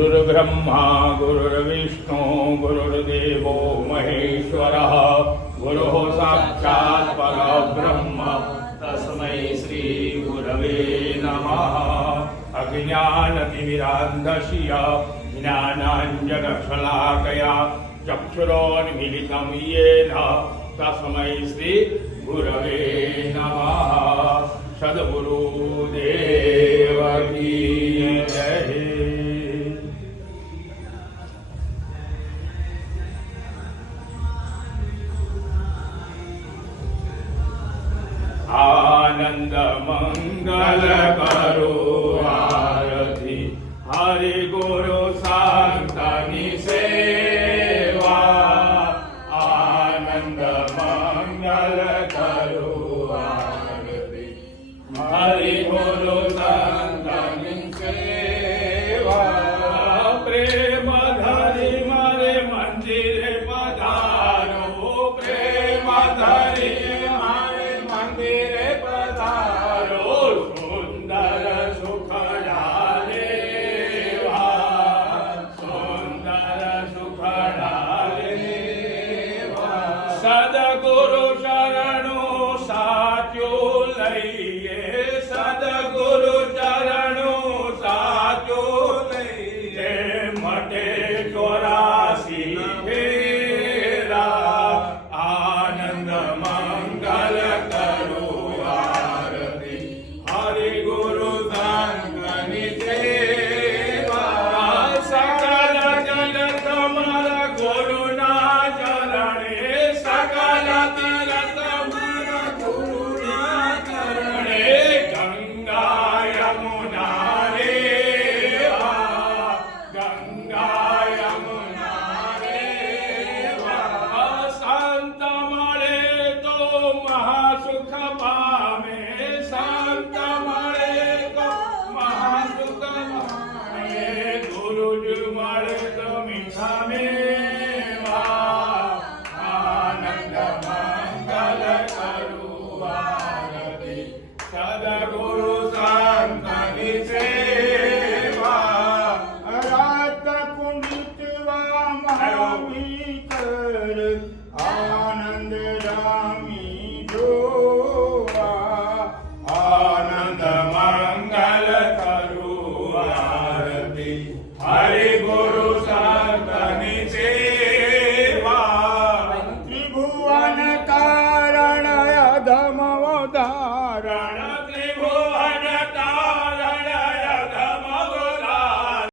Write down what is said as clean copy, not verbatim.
गुरुर्ब्रह्मा गुरुर्विष्णु गुरुर्देवो महेश्वरः गुरुः साक्षात् परब्रह्म तस्मै श्री गुरवे नमः। अज्ञानतिमिरान्धस्य ज्ञानाञ्जनशलाकया चक्षुरोन्मीलितं येन तस्मै श्री गुरवे नमः। सद्गुरुदेव की जय। आनंद मंगल करो आरती हरि गुरु संतनि सेवा। आनंद मंगल करो आरती हरि गुरु संतनि सेवा। प्रेम धरि मारे मंदिर पधारो प्रेम धरि सदगुरु शरणो साचो लइए सदगुरु शरणो साचो लइए मटे 84 फेरा। आनंद मंगल करो आरती हरि गुरु संतनि सेवा। सकल जगत मर गुरु ना चरणे सकल तीरथ मर गुरु ना चरणे। गंगा यमुना रेवा गंगा यमुना रेवा। संत मळे तो महासुख पामे संत मळे तो महासुख पामे। गुरुज मळे तो मीठा मेवा। आनंद मंगल करो आरती सद्गुरु संतनि सेवा। रात कुंडितवा महावीकर आनंद रामी जोवा। आनंद मंगल करो आरती हरि गुरु